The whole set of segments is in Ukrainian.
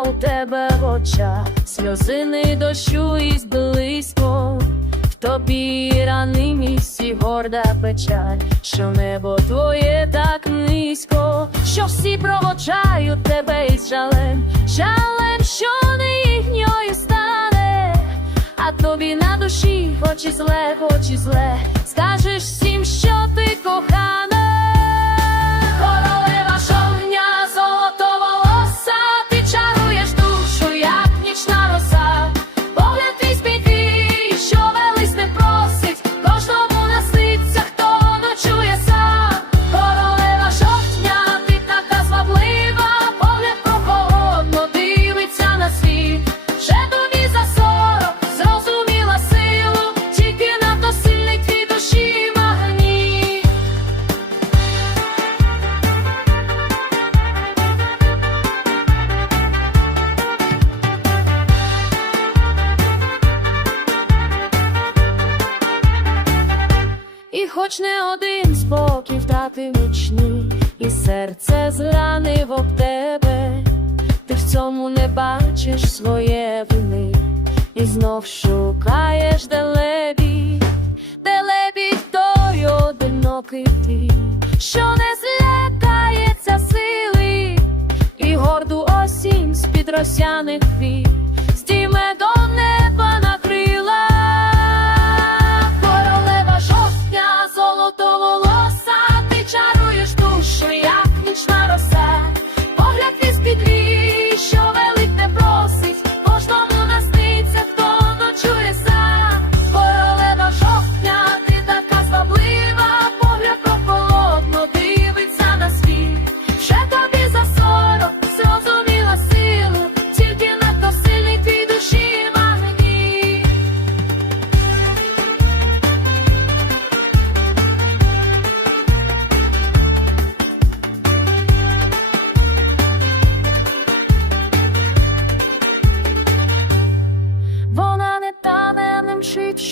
у тебе в очах, сльозини дощу із близько, в тобі рани місці горда печаль, що небо твоє так низько, що всі проводжають тебе із жалем, жалем, що не їхньою стане, а тобі на душі хоч і зле, хоч і зле, скажеш всім, що ти кохана. Хоч не один спокій вдати нічний, і серце зранив об тебе, ти в цьому не бачиш своє вини, і знов шукаєш делебі, делебі той одинокий ти, що не злякається сили, і горду осінь з-під росяних вій, здійме до неба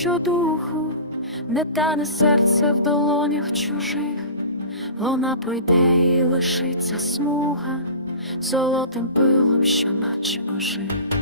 щодуху, не тане серце в долонях чужих, вона пройде і лишиться смуга золотим пилом, що наче ожив.